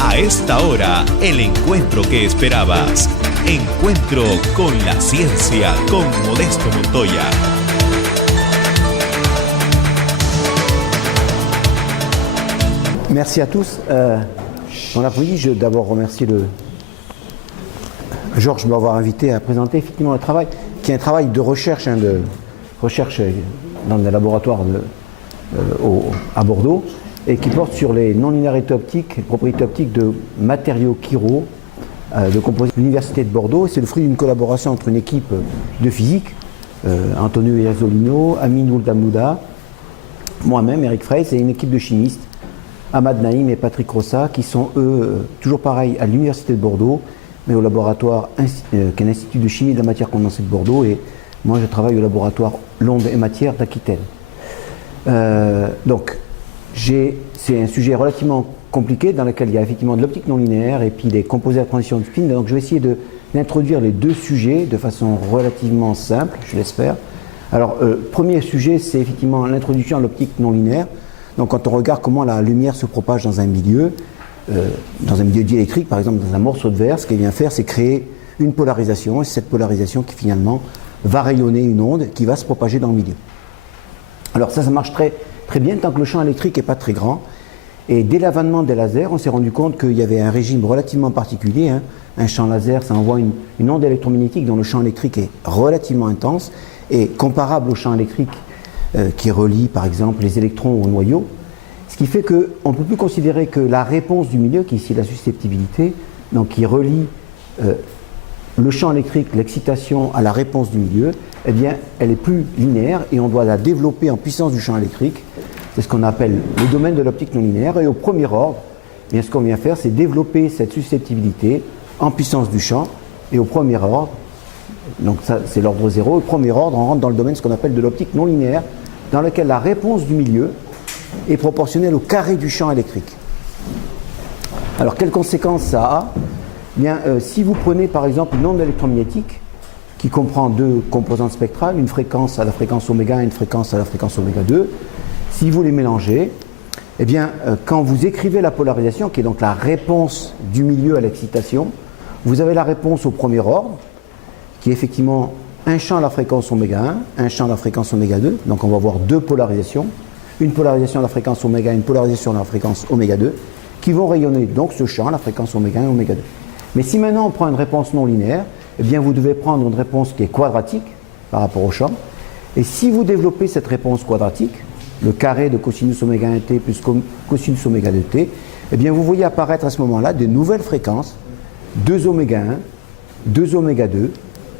A esta hora, el encuentro que esperabas. Encuentro con la ciencia con Modesto Montoya. Merci à tous. Dans l'après-midi, je veux d'abord remercier Georges de m'avoir invité à présenter effectivement le travail, qui est un travail de recherche, dans le laboratoire à Bordeaux, et qui porte sur les non-linéarités optiques, les propriétés optiques de matériaux chiro de composés de l'Université de Bordeaux. C'est le fruit d'une collaboration entre une équipe de physique, Antonio Iazzolino, Amin Ould-Hamouda, moi-même, Eric Freys, et une équipe de chimistes, Ahmad Naïm et Patrick Rossa, qui sont eux, toujours pareil, à l'Université de Bordeaux, mais au laboratoire qui est l'Institut de chimie de la matière condensée de Bordeaux, et moi je travaille au laboratoire L'onde et matière d'Aquitaine. Donc, c'est un sujet relativement compliqué dans lequel il y a effectivement de l'optique non linéaire et puis des composés à transition de spin. Donc je vais essayer d'introduire les deux sujets de façon relativement simple, je l'espère. Alors, premier sujet, c'est effectivement l'introduction à l'optique non linéaire. Donc quand on regarde comment la lumière se propage dans un milieu diélectrique, par exemple dans un morceau de verre, ce qu'elle vient faire, c'est créer une polarisation, et c'est cette polarisation qui finalement va rayonner une onde qui va se propager dans le milieu. Alors ça marche très, très bien tant que le champ électrique n'est pas très grand. Et dès l'avènement des lasers, on s'est rendu compte qu'il y avait un régime relativement particulier. Un champ laser, ça envoie une onde électromagnétique dont le champ électrique est relativement intense et comparable au champ électrique qui relie par exemple les électrons au noyau. Ce qui fait qu'on ne peut plus considérer que la réponse du milieu, qui est ici la susceptibilité, donc qui relie le champ électrique, l'excitation à la réponse du milieu, eh bien, elle est plus linéaire et on doit la développer en puissance du champ électrique. C'est ce qu'on appelle le domaine de l'optique non linéaire. Et au premier ordre, eh bien, ce qu'on vient faire, c'est développer cette susceptibilité en puissance du champ. Et au premier ordre, donc ça c'est l'ordre 0, au premier ordre, on rentre dans le domaine ce qu'on appelle de l'optique non linéaire, dans lequel la réponse du milieu est proportionnelle au carré du champ électrique. Alors, quelles conséquences ça a ? Bien, si vous prenez par exemple une onde électromagnétique qui comprend deux composantes spectrales, une fréquence à la fréquence oméga et une fréquence à la fréquence oméga 2, si vous les mélangez, eh bien, quand vous écrivez la polarisation, qui est donc la réponse du milieu à l'excitation, vous avez la réponse au premier ordre, qui est effectivement un champ à la fréquence oméga 1, un champ à la fréquence oméga 2, donc on va avoir deux polarisations, une polarisation à la fréquence oméga 1, une polarisation à la fréquence oméga 2, qui vont rayonner donc ce champ à la fréquence oméga 1 et oméga 2. Mais si maintenant on prend une réponse non linéaire, eh bien vous devez prendre une réponse qui est quadratique par rapport au champ, et si vous développez cette réponse quadratique, le carré de cosinus oméga 1t plus cosinus oméga 2t, eh bien vous voyez apparaître à ce moment-là de nouvelles fréquences, 2 oméga 1, 2 oméga 2,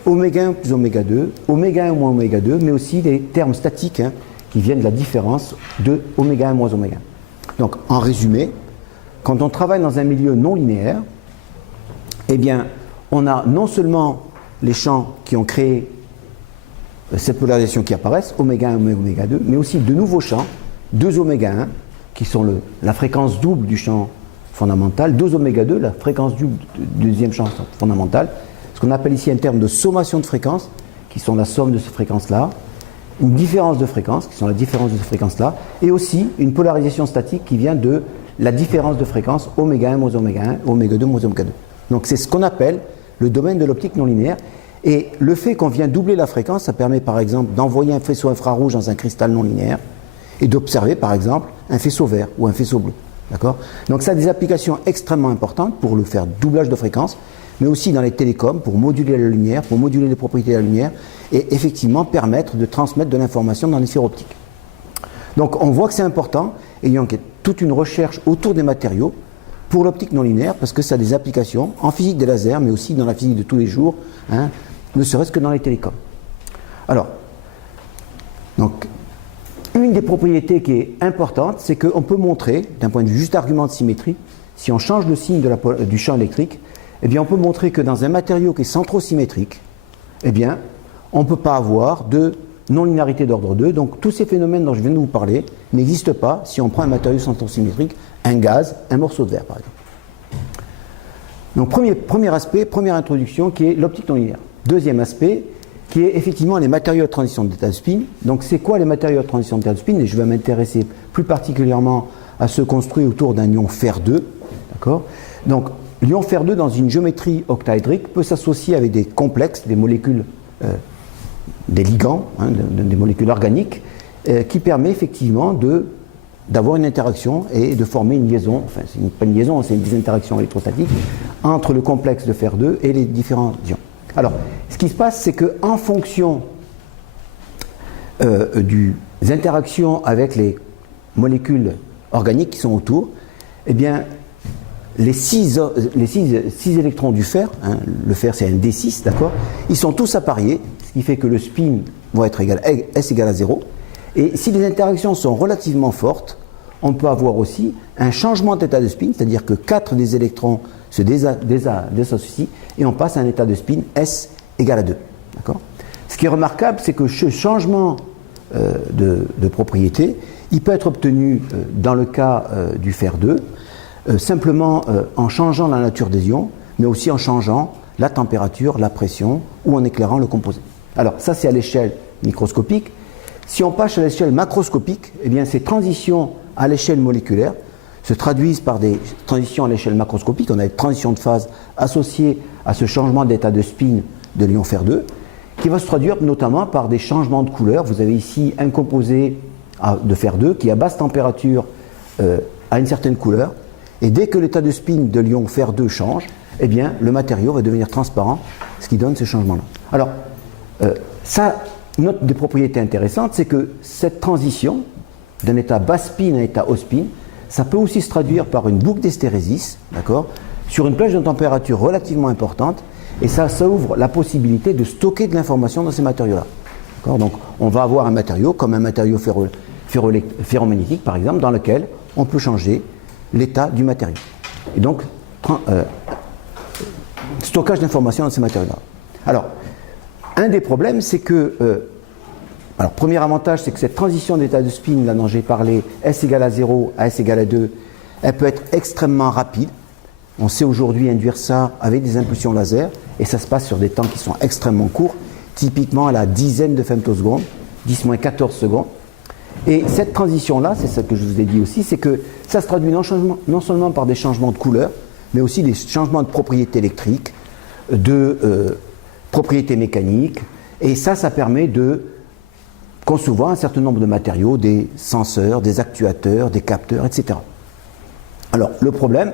oméga 1 plus oméga 2, oméga 1 moins oméga 2, mais aussi des termes statiques qui viennent de la différence de oméga 1 moins oméga 1. Donc en résumé, quand on travaille dans un milieu non linéaire, eh bien on a non seulement les champs qui ont créé cette polarisation qui apparaissent, oméga 1 et oméga 2, mais aussi de nouveaux champs, 2 oméga 1, qui sont la fréquence double du champ fondamental, 2 oméga 2, la fréquence double du deuxième champ fondamental, ce qu'on appelle ici un terme de sommation de fréquences, qui sont la somme de ces fréquences-là, une différence de fréquence, qui sont la différence de ces fréquences-là, et aussi une polarisation statique qui vient de la différence de fréquence oméga 1 moins oméga 1, oméga 2 moins oméga 2. Donc c'est ce qu'on appelle le domaine de l'optique non linéaire. Et le fait qu'on vient doubler la fréquence, ça permet par exemple d'envoyer un faisceau infrarouge dans un cristal non linéaire et d'observer par exemple un faisceau vert ou un faisceau bleu. D'accord ? Donc ça a des applications extrêmement importantes pour le faire doublage de fréquence, mais aussi dans les télécoms pour moduler la lumière, pour moduler les propriétés de la lumière et effectivement permettre de transmettre de l'information dans les sphères optiques. Donc on voit que c'est important et il y a toute une recherche autour des matériaux pour l'optique non linéaire parce que ça a des applications en physique des lasers mais aussi dans la physique de tous les jours, ne serait-ce que dans les télécoms. Alors, donc, une des propriétés qui est importante, c'est qu'on peut montrer, d'un point de vue juste argument de symétrie, si on change le signe du champ électrique, eh bien on peut montrer que dans un matériau qui est centrosymétrique, eh bien, on ne peut pas avoir de non-linéarité d'ordre 2. Donc tous ces phénomènes dont je viens de vous parler n'existent pas si on prend un matériau centrosymétrique, un gaz, un morceau de verre par exemple. Donc premier aspect, première introduction qui est l'optique non linéaire. Deuxième aspect qui est effectivement les matériaux de transition d'état de spin. Donc c'est quoi les matériaux de transition d'état de spin? Et je vais m'intéresser plus particulièrement à ceux construits autour d'un ion fer 2, D'accord ? Donc, l'ion fer2 dans une géométrie octaédrique peut s'associer avec des complexes, des molécules, des ligands, hein, des molécules organiques, qui permet effectivement d'avoir une interaction et de former une liaison, enfin, c'est pas une liaison, c'est une désinteraction électrostatique entre le complexe de fer2 et les différents ions. Alors, ce qui se passe, c'est qu'en fonction des interactions avec les molécules organiques qui sont autour, eh bien, les 6 électrons du fer, hein, le fer c'est un D6, d'accord, ils sont tous appariés, ce qui fait que le spin va être égal à S égale à 0. Et si les interactions sont relativement fortes, on peut avoir aussi un changement d'état de spin, c'est-à-dire que 4 des électrons se dissocient et on passe à un état de spin S égale à 2. D'accord ? Ce qui est remarquable, c'est que ce changement de propriété, il peut être obtenu dans le cas du fer2, simplement en changeant la nature des ions, mais aussi en changeant la température, la pression ou en éclairant le composé. Alors ça c'est à l'échelle microscopique. Si on passe à l'échelle macroscopique, eh bien ces transitions à l'échelle moléculaire se traduisent par des transitions à l'échelle macroscopique. On a des transitions de phase associées à ce changement d'état de spin de l'ion fer2, qui va se traduire notamment par des changements de couleur. Vous avez ici un composé de fer2 qui à basse température a une certaine couleur, et dès que l'état de spin de l'ion fer2 change, eh bien le matériau va devenir transparent, ce qui donne ce changement-là. Alors, une autre des propriétés intéressantes, c'est que cette transition d'un état bas spin à un état haut spin, ça peut aussi se traduire par une boucle d'hystérésis, d'accord, sur une plage de température relativement importante, et ça ouvre la possibilité de stocker de l'information dans ces matériaux-là. Donc on va avoir un matériau comme un matériau ferromagnétique, par exemple, dans lequel on peut changer l'état du matériau. Et donc, stockage d'informations dans ces matériaux-là. Alors, un des problèmes, c'est que, alors, premier avantage, c'est que cette transition d'état de spin, là dont j'ai parlé, S égale à 0 à S égale à 2, elle peut être extrêmement rapide. On sait aujourd'hui induire ça avec des impulsions laser, et ça se passe sur des temps qui sont extrêmement courts, typiquement à la dizaine de femtosecondes, 10-14 secondes. Et cette transition-là, c'est ce que je vous ai dit aussi, c'est que ça se traduit non seulement par des changements de couleur, mais aussi des changements de propriétés électriques, de propriétés mécaniques, et ça permet de concevoir un certain nombre de matériaux, des senseurs, des actuateurs, des capteurs, etc. Alors, le problème,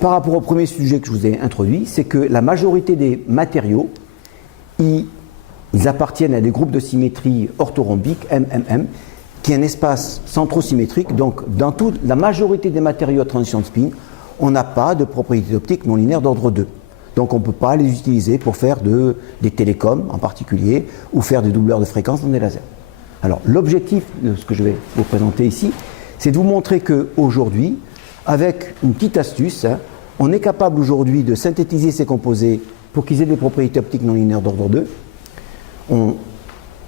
par rapport au premier sujet que je vous ai introduit, c'est que la majorité des matériaux, ils appartiennent à des groupes de symétrie orthorhombique, MMM, qui est un espace centrosymétrique. Donc, dans toute la majorité des matériaux à transition de spin, on n'a pas de propriétés optiques non linéaires d'ordre 2. Donc, on ne peut pas les utiliser pour faire des télécoms en particulier, ou faire des doubleurs de fréquences dans des lasers. Alors, l'objectif de ce que je vais vous présenter ici, c'est de vous montrer qu'aujourd'hui, avec une petite astuce, hein, on est capable aujourd'hui de synthétiser ces composés pour qu'ils aient des propriétés optiques non linéaires d'ordre 2.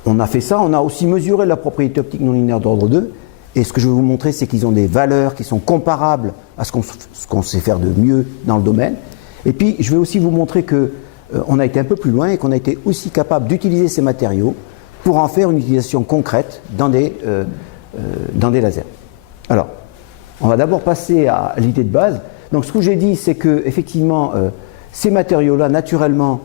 On a fait ça, on a aussi mesuré la propriété optique non linéaire d'ordre 2, et ce que je vais vous montrer, c'est qu'ils ont des valeurs qui sont comparables à ce qu'on sait faire de mieux dans le domaine. Et puis, je vais aussi vous montrer qu'on a été un peu plus loin et qu'on a été aussi capable d'utiliser ces matériaux pour en faire une utilisation concrète dans des lasers. Alors, on va d'abord passer à l'idée de base. Donc, ce que j'ai dit, c'est que effectivement, ces matériaux-là, naturellement,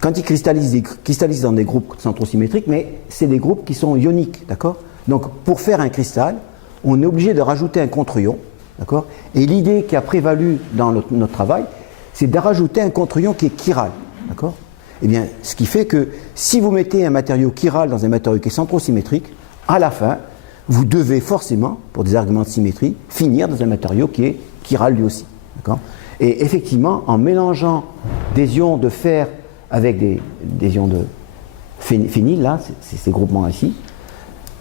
quand ils cristallisent dans des groupes centrosymétriques, mais c'est des groupes qui sont ioniques, d'accord ? Donc, pour faire un cristal, on est obligé de rajouter un contre-ion, d'accord ? Et l'idée qui a prévalu dans notre travail, c'est de rajouter un contre-ion qui est chiral, d'accord ? Eh bien, ce qui fait que si vous mettez un matériau chiral dans un matériau qui est centrosymétrique, à la fin, vous devez forcément, pour des arguments de symétrie, finir dans un matériau qui est chiral lui aussi, d'accord ? Et effectivement, en mélangeant des ions de fer avec des ions de phényl, là, c'est ces groupements ici,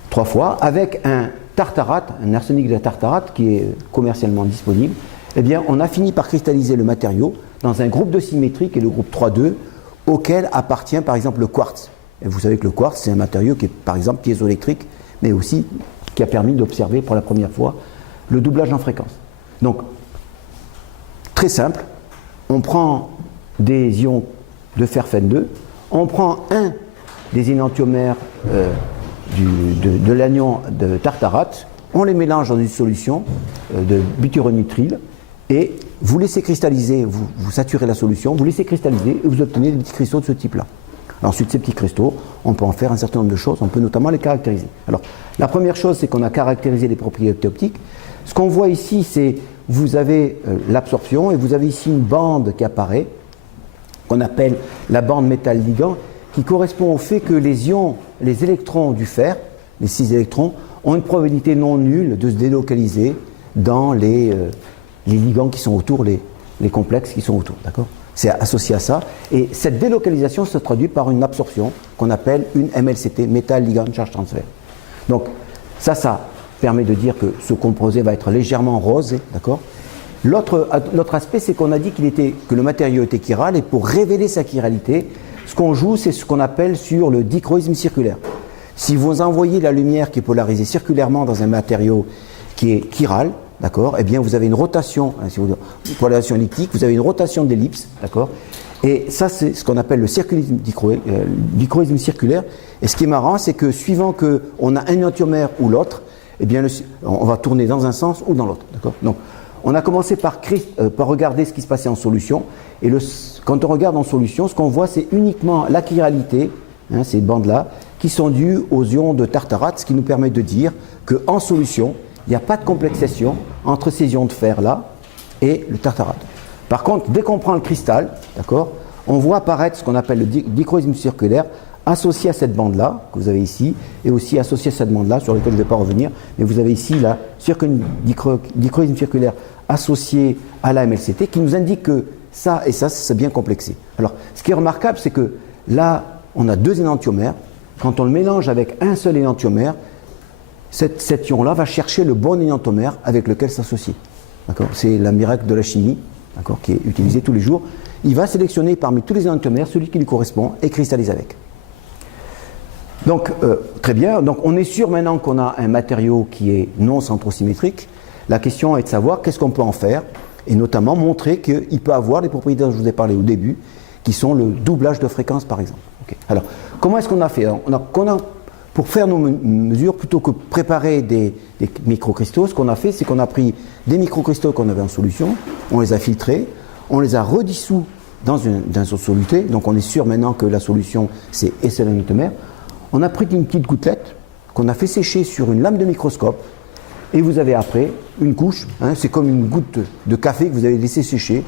3 fois, avec un tartarate, un arsenic de tartarate qui est commercialement disponible, eh bien, on a fini par cristalliser le matériau dans un groupe de symétrie qui est le groupe 3,2, auquel appartient par exemple le quartz. Et vous savez que le quartz, c'est un matériau qui est par exemple piézoélectrique, mais aussi qui a permis d'observer pour la première fois le doublage en fréquence. Donc, très simple, on prend des ions de fer Fe2, on prend un des énantiomères de l'anion de tartarate, on les mélange dans une solution de butyronitryle, et vous laissez cristalliser, vous saturez la solution, vous laissez cristalliser et vous obtenez des petits cristaux de ce type-là. Ensuite, ces petits cristaux, on peut en faire un certain nombre de choses, on peut notamment les caractériser. Alors, la première chose, c'est qu'on a caractérisé les propriétés optiques. Ce qu'on voit ici, c'est vous avez l'absorption et vous avez ici une bande qui apparaît, qu'on appelle la bande métal-ligand, qui correspond au fait que les ions, les électrons du fer, les 6 électrons, ont une probabilité non nulle de se délocaliser dans les ligands qui sont autour, les complexes qui sont autour, d'accord ? C'est associé à ça. Et cette délocalisation se traduit par une absorption qu'on appelle une MLCT, Metal Ligand Charge Transfer. Donc, ça permet de dire que ce composé va être légèrement rose, d'accord ? L'autre aspect, c'est qu'on a dit que le matériau était chiral, et pour révéler sa chiralité, ce qu'on joue, c'est ce qu'on appelle sur le dichroïsme circulaire. Si vous envoyez la lumière qui est polarisée circulairement dans un matériau qui est chiral, d'accord, eh bien vous avez une rotation, une polarisation elliptique, vous avez une rotation d'ellipse, d'accord, et ça c'est ce qu'on appelle le dichroïsme circulaire. Et ce qui est marrant, c'est que suivant qu'on a un énantiomère ou l'autre, eh bien on va tourner dans un sens ou dans l'autre, d'accord. Donc on a commencé par regarder ce qui se passait en solution, et quand on regarde en solution, ce qu'on voit, c'est uniquement la chiralité, ces bandes-là, qui sont dues aux ions de tartarate, ce qui nous permet de dire qu'en solution, il n'y a pas de complexation entre ces ions de fer-là et le tartarate. Par contre, dès qu'on prend le cristal, d'accord, on voit apparaître ce qu'on appelle le dichroïsme circulaire associé à cette bande-là, que vous avez ici, et aussi associé à cette bande-là, sur laquelle je ne vais pas revenir, mais vous avez ici la dichroïsme circulaire associé à la MLCT, qui nous indique que ça et ça, c'est bien complexé. Alors, ce qui est remarquable, c'est que là, on a 2 énantiomères. Quand on le mélange avec un seul énantiomère, cet ion-là va chercher le bon énantiomère avec lequel s'associer. C'est la miracle de la chimie, qui est utilisé tous les jours. Il va sélectionner parmi tous les énantiomères celui qui lui correspond et cristallise avec. Donc, très bien. Donc, on est sûr maintenant qu'on a un matériau qui est non centrosymétrique. La question est de savoir qu'est-ce qu'on peut en faire, et notamment montrer qu'il peut avoir les propriétés dont je vous ai parlé au début, qui sont le doublage de fréquence, par exemple. Okay. Alors, comment est-ce qu'on a fait ? Pour faire nos mesures, plutôt que préparer des microcristaux, ce qu'on a fait, c'est qu'on a pris des microcristaux qu'on avait en solution, on les a filtrés, on les a redissous dans une soluté, donc on est sûr maintenant que la solution, c'est SL énantiomère. On a pris une petite gouttelette qu'on a fait sécher sur une lame de microscope, et vous avez après une couche, c'est comme une goutte de café que vous avez laissé sécher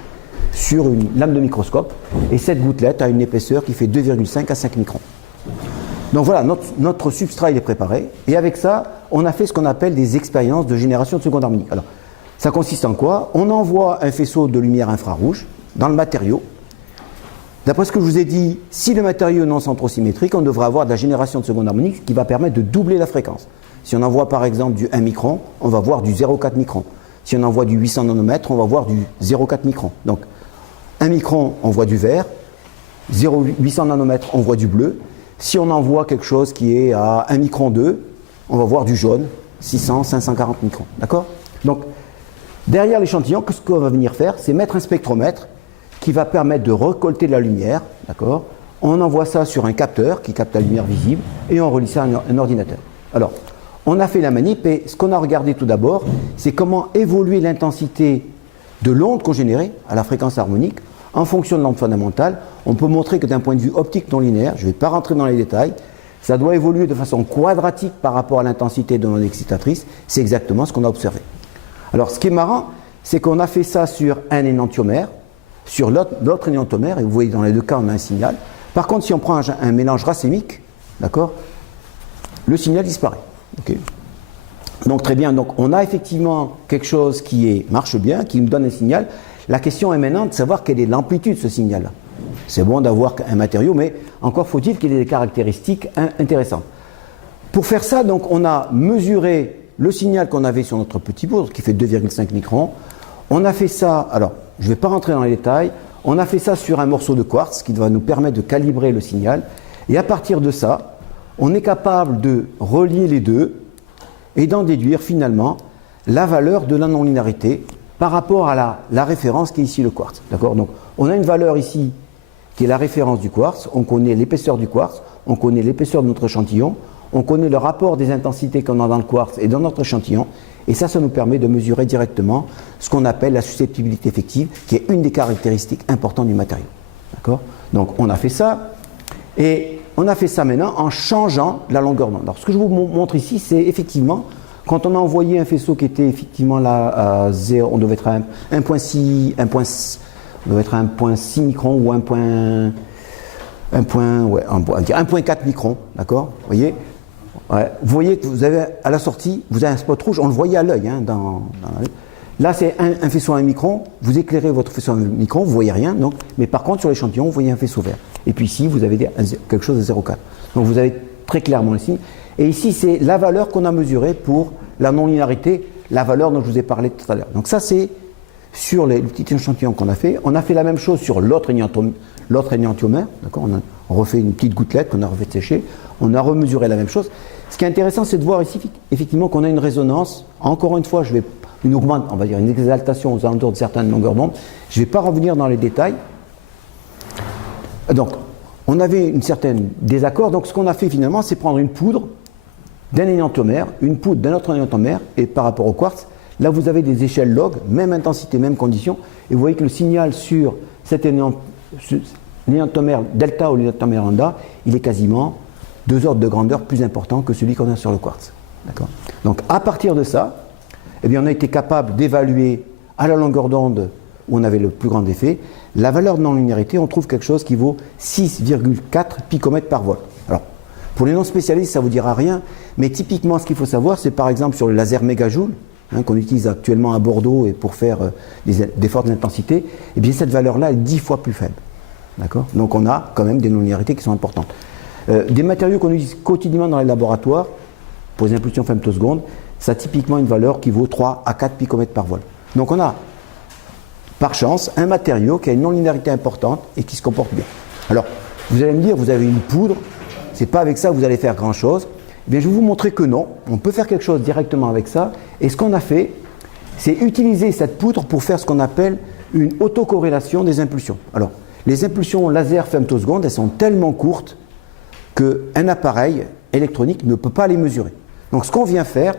sur une lame de microscope, et cette gouttelette a une épaisseur qui fait 2,5 à 5 microns. Donc voilà, notre substrat il est préparé, et avec ça, on a fait ce qu'on appelle des expériences de génération de seconde harmonique. Alors, ça consiste en quoi ? On envoie un faisceau de lumière infrarouge dans le matériau. D'après ce que je vous ai dit, si le matériau est non centrosymétrique, on devrait avoir de la génération de seconde harmonique qui va permettre de doubler la fréquence. Si on envoie par exemple du 1 micron, on va voir du 0,4 micron. Si on envoie du 800 nanomètres, on va voir du 0,4 micron. Donc 1 micron, on voit du vert, 800 nanomètres, on voit du bleu. Si on envoie quelque chose qui est à 1 micron 2, on va voir du jaune, 600, 540 microns. D'accord ? Donc, derrière l'échantillon, ce qu'on va venir faire, c'est mettre un spectromètre qui va permettre de récolter de la lumière. D'accord ? On envoie ça sur un capteur qui capte la lumière visible et on relie ça à un ordinateur. Alors, on a fait la manip et ce qu'on a regardé tout d'abord, c'est comment évoluer l'intensité de l'onde qu'on générait à la fréquence harmonique en fonction de l'onde fondamentale. On peut montrer que d'un point de vue optique non linéaire, je ne vais pas rentrer dans les détails, ça doit évoluer de façon quadratique par rapport à l'intensité de l'onde excitatrice. C'est exactement ce qu'on a observé. Alors ce qui est marrant, c'est qu'on a fait ça sur un énantiomère, sur l'autre énantiomère, et vous voyez dans les deux cas on a un signal. Par contre, si on prend un mélange racémique, d'accord, le signal disparaît. Okay. Donc très bien, donc on a effectivement quelque chose qui marche bien, qui nous donne un signal. La question est maintenant de savoir quelle est l'amplitude de ce signal-là. C'est bon d'avoir un matériau, mais encore faut-il qu'il ait des caractéristiques intéressantes. Pour faire ça, donc, on a mesuré le signal qu'on avait sur notre petit bourre, qui fait 2,5 microns. On a fait ça, alors je ne vais pas rentrer dans les détails, on a fait ça sur un morceau de quartz qui va nous permettre de calibrer le signal. Et à partir de ça, on est capable de relier les deux et d'en déduire finalement la valeur de la non-linéarité par rapport à la référence qui est ici le quartz. D'accord ? Donc on a une valeur ici qui est la référence du quartz, on connaît l'épaisseur du quartz, on connaît l'épaisseur de notre échantillon, on connaît le rapport des intensités qu'on a dans le quartz et dans notre échantillon, et ça nous permet de mesurer directement ce qu'on appelle la susceptibilité effective, qui est une des caractéristiques importantes du matériau. D'accord ? Donc on a fait ça, et on a fait ça maintenant en changeant la longueur d'onde. Alors ce que je vous montre ici, c'est effectivement, quand on a envoyé un faisceau qui était effectivement là à 0, on devait être à 1.6 microns ou 1.4 microns, d'accord ? Vous voyez que vous avez à la sortie, vous avez un spot rouge, on le voyait à l'œil. Là, c'est un faisceau à 1 micron, vous éclairez votre faisceau à 1 micron, vous ne voyez rien, donc, mais par contre, sur l'échantillon, vous voyez un faisceau vert. Et puis ici, vous avez quelque chose de 0,4. Donc vous avez très clairement le signe. Et ici, c'est la valeur qu'on a mesurée pour la non-linéarité, la valeur dont je vous ai parlé tout à l'heure. Donc ça, c'est sur le petit échantillon qu'on a fait. On a fait la même chose sur l'autre énantiomère. On refait une petite gouttelette qu'on a refait sécher. On a remesuré la même chose. Ce qui est intéressant, c'est de voir ici effectivement qu'on a une résonance. Encore une fois, on va dire une exaltation aux alentours de certaines longueurs d'onde. Je ne vais pas revenir dans les détails. Donc, on avait une certaine désaccord. Donc, ce qu'on a fait finalement, c'est prendre une poudre d'un énantiomère, une poudre d'un autre énantiomère, et par rapport au quartz, là, vous avez des échelles log, même intensité, même condition, et vous voyez que le signal sur cet énantiomère delta ou l'énantiomère lambda, il est quasiment 2 ordres de grandeur plus important que celui qu'on a sur le quartz. D'accord ? Donc, à partir de ça, eh bien, on a été capable d'évaluer à la longueur d'onde où on avait le plus grand effet, la valeur de non-linéarité, on trouve quelque chose qui vaut 6,4 picomètres par volt. Alors, pour les non-spécialistes, ça ne vous dira rien, mais typiquement, ce qu'il faut savoir, c'est par exemple sur le laser mégajoule, qu'on utilise actuellement à Bordeaux et pour faire des fortes intensités, eh bien, cette valeur-là est 10 fois plus faible. D'accord ? Donc, on a quand même des non-linéarités qui sont importantes. Des matériaux qu'on utilise quotidiennement dans les laboratoires, pour les impulsions femtosecondes, ça a typiquement une valeur qui vaut 3 à 4 picomètres par volt. Donc on a, par chance, un matériau qui a une non-linéarité importante et qui se comporte bien. Alors, vous allez me dire, vous avez une poudre, c'est pas avec ça que vous allez faire grand-chose. Eh bien, je vais vous montrer que non, on peut faire quelque chose directement avec ça. Et ce qu'on a fait, c'est utiliser cette poudre pour faire ce qu'on appelle une autocorrélation des impulsions. Alors, les impulsions laser femtosecondes, elles sont tellement courtes qu'un appareil électronique ne peut pas les mesurer. Donc, ce qu'on vient faire,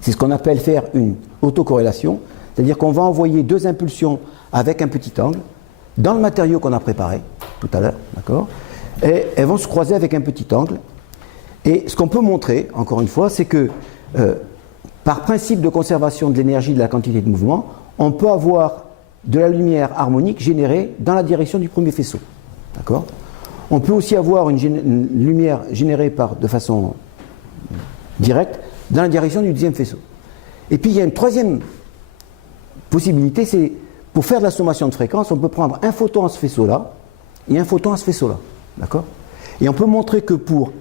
c'est ce qu'on appelle faire une autocorrélation, c'est-à-dire qu'on va envoyer 2 impulsions avec un petit angle dans le matériau qu'on a préparé tout à l'heure, d'accord ? Et elles vont se croiser avec un petit angle. Et ce qu'on peut montrer, encore une fois, c'est que par principe de conservation de l'énergie de la quantité de mouvement, on peut avoir de la lumière harmonique générée dans la direction du premier faisceau, d'accord ? On peut aussi avoir une lumière générée de façon directe dans la direction du deuxième faisceau. Et puis il y a une troisième possibilité, c'est pour faire de la sommation de fréquences, on peut prendre un photon à ce faisceau-là et un photon à ce faisceau-là. D'accord ? Et on peut montrer que pour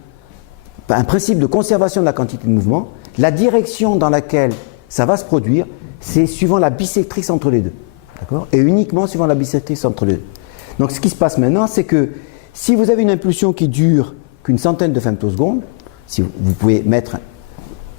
un principe de conservation de la quantité de mouvement, la direction dans laquelle ça va se produire, c'est suivant la bisectrice entre les deux. D'accord ? Et uniquement suivant la bisectrice entre les deux. Donc ce qui se passe maintenant, c'est que si vous avez une impulsion qui dure qu'une centaine de femtosecondes, si vous pouvez mettre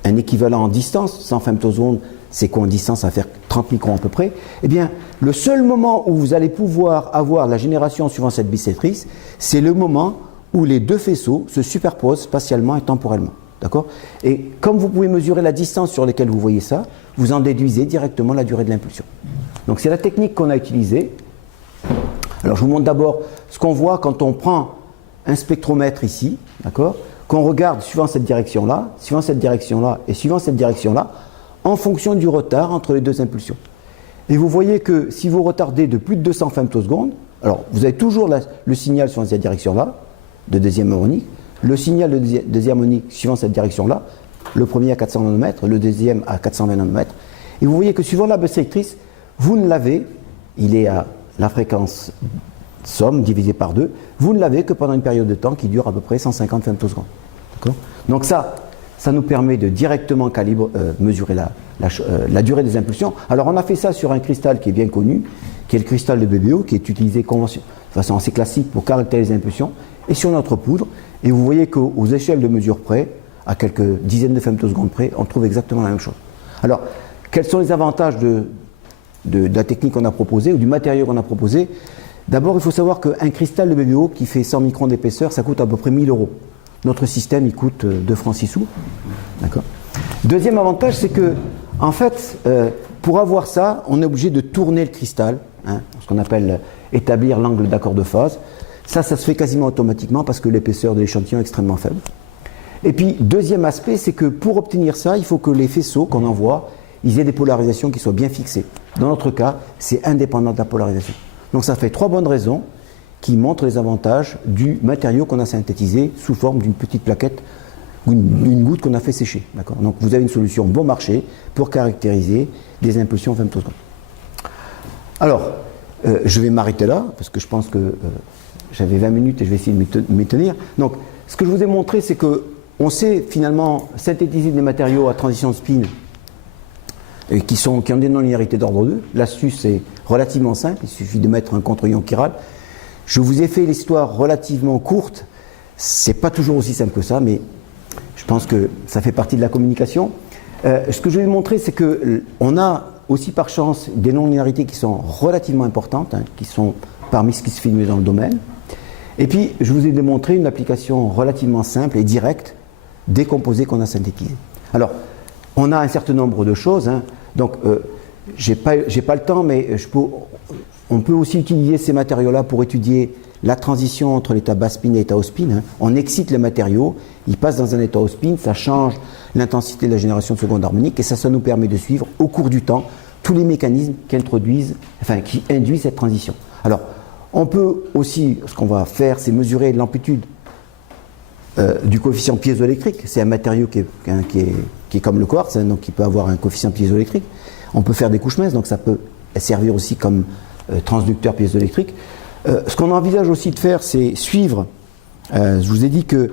un équivalent en distance, 100 femtosecondes, c'est quoi en distance? Ça va faire 30 microns à peu près. Eh bien, le seul moment où vous allez pouvoir avoir la génération suivant cette bisectrice, c'est le moment où les 2 faisceaux se superposent spatialement et temporellement. D'accord? Et comme vous pouvez mesurer la distance sur laquelle vous voyez ça, vous en déduisez directement la durée de l'impulsion. Donc c'est la technique qu'on a utilisée. Alors je vous montre d'abord ce qu'on voit quand on prend un spectromètre ici, d'accord, qu'on regarde suivant cette direction-là et suivant cette direction-là, en fonction du retard entre les 2 impulsions. Et vous voyez que si vous retardez de plus de 200 femtosecondes, alors vous avez toujours le signal suivant cette direction-là, de deuxième harmonique, le signal de deuxième harmonique suivant cette direction-là, le premier à 400 nanomètres, le deuxième à 420 nanomètres. Et vous voyez que suivant la bisectrice, vous ne l'avez, il est à la fréquence somme divisée par 2, vous ne l'avez que pendant une période de temps qui dure à peu près 150 femtosecondes. D'accord ? Donc ça nous permet de directement mesurer la durée des impulsions. Alors on a fait ça sur un cristal qui est bien connu, qui est le cristal de BBO, qui est utilisé de façon assez classique pour caractériser les impulsions, et sur notre poudre. Et vous voyez qu'aux échelles de mesure près, à quelques dizaines de femtosecondes près, on trouve exactement la même chose. Alors, quels sont les avantages de la technique qu'on a proposée, ou du matériau qu'on a proposé? D'abord, il faut savoir qu'un cristal de BBO qui fait 100 microns d'épaisseur, ça coûte à peu près 1000 €. notre système il coûte 2 francs 6 sous. D'accord. Deuxième avantage, c'est que, en fait, pour avoir ça, on est obligé de tourner le cristal, hein, ce qu'on appelle établir l'angle d'accord de phase. Ça se fait quasiment automatiquement parce que l'épaisseur de l'échantillon est extrêmement faible. Et puis, deuxième aspect, c'est que pour obtenir ça, il faut que les faisceaux qu'on envoie, ils aient des polarisations qui soient bien fixées. Dans notre cas, c'est indépendant de la polarisation. Donc ça fait 3 bonnes raisons qui montrent les avantages du matériau qu'on a synthétisé sous forme d'une petite plaquette ou une goutte qu'on a fait sécher. D'accord. Donc vous avez une solution bon marché pour caractériser des impulsions en femtosecondes. Alors, je vais m'arrêter là, parce que je pense que j'avais 20 minutes et je vais essayer de m'y tenir. Donc, ce que je vous ai montré, c'est qu'on sait finalement synthétiser des matériaux à transition de spin qui ont des non-linéarités d'ordre 2. L'astuce est relativement simple, il suffit de mettre un contre-ion chiral. Je vous ai fait l'histoire relativement courte, c'est pas toujours aussi simple que ça, mais je pense que ça fait partie de la communication. Ce que je vais vous montrer, c'est qu'on a aussi par chance des non-linéarités qui sont relativement importantes, hein, qui sont parmi ce qui se fait mieux dans le domaine. Et puis, je vous ai démontré une application relativement simple et directe des composés qu'on a synthétisés. Alors, on a un certain nombre de choses, hein, donc j'ai pas le temps, mais on peut aussi utiliser ces matériaux-là pour étudier la transition entre l'état bas spin et l'état haut spin. Hein. On excite les matériaux, ils passent dans un état haut spin, ça change l'intensité de la génération de seconde harmonique et ça nous permet de suivre au cours du temps tous les mécanismes qui induisent cette transition. Alors, on peut aussi, ce qu'on va faire, c'est mesurer l'amplitude du coefficient piézoélectrique. C'est un matériau qui est comme le quartz, hein, donc qui peut avoir un coefficient piézoélectrique. On peut faire des couches minces, donc ça peut servir aussi comme transducteur piézoélectrique. Ce qu'on envisage aussi de faire, c'est suivre. Je vous ai dit que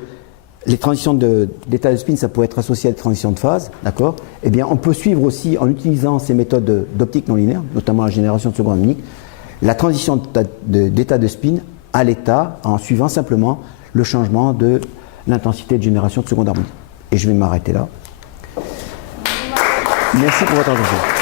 les transitions d'état de spin, ça peut être associé à des transitions de phase, d'accord. Eh bien, on peut suivre aussi, en utilisant ces méthodes d'optique non linéaire, notamment la génération de seconde harmonique, la transition d'état de spin à l'état en suivant simplement le changement de l'intensité de génération de seconde harmonique. Et je vais m'arrêter là. Merci pour votre attention.